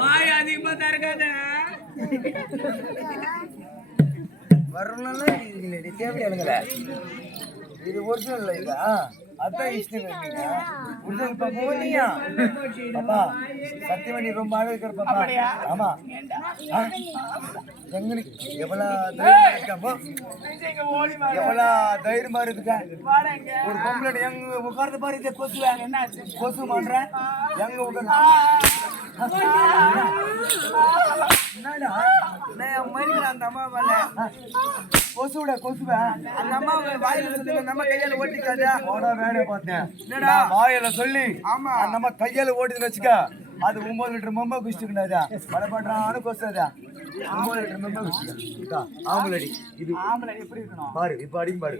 வாய் அதிகமா தரக்காத வரணும்னா இது தேவையானுங்கள இது ஒரிஜினல் இல்லை இதா அதான் இஷ்டம் ஒரிஜினல் பாப்பா நீயா பாப்பா சத்தியமணி ரொம்ப அழகு இருக்கிற பாப்பா ஆமா எங்களுக்கு எவ்வளவு தைரியமா இருக்குங்க ஒரு பொம்பளை எங்க உட்கார்ந்து பாரு கொசுவேன் கொசு மாட்டேன் எங்க உட்கார்ந்து அந்த அம்மா கொசுவிட கொசுவேன் அந்த அம்மா வாயில நம்ம கையால ஓட்டிக்காதா வேலையை பார்த்தேன் வாயில சொல்லி ஆமா நம்ம கையால ஓட்டுதுன்னு வச்சுக்க அது 9 லிட்டர் மொம்ப குடிச்சுக்கிட்டாதா வட பண்றான்னு கொசுதா 9 லிட்டர் மொம்ப குடிச்சுக்கா ஆம்பளடி இது ஆம்பளடி எப்படி இருக்கணும் பாரு இப்ப அடிங்க பாரு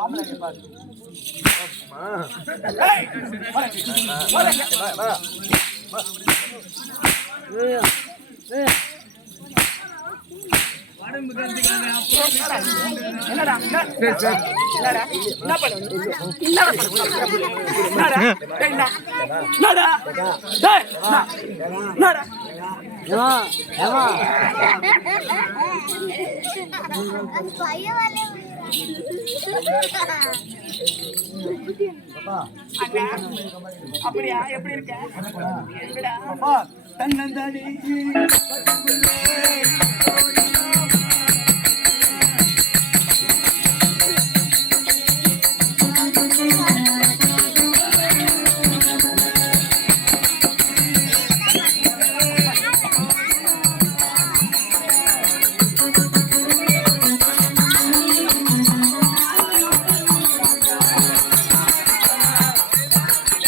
ஆம்பளடி பாரு என்னடா என்ன அப்படியா எப்படி இருக்க தன்னந்தானே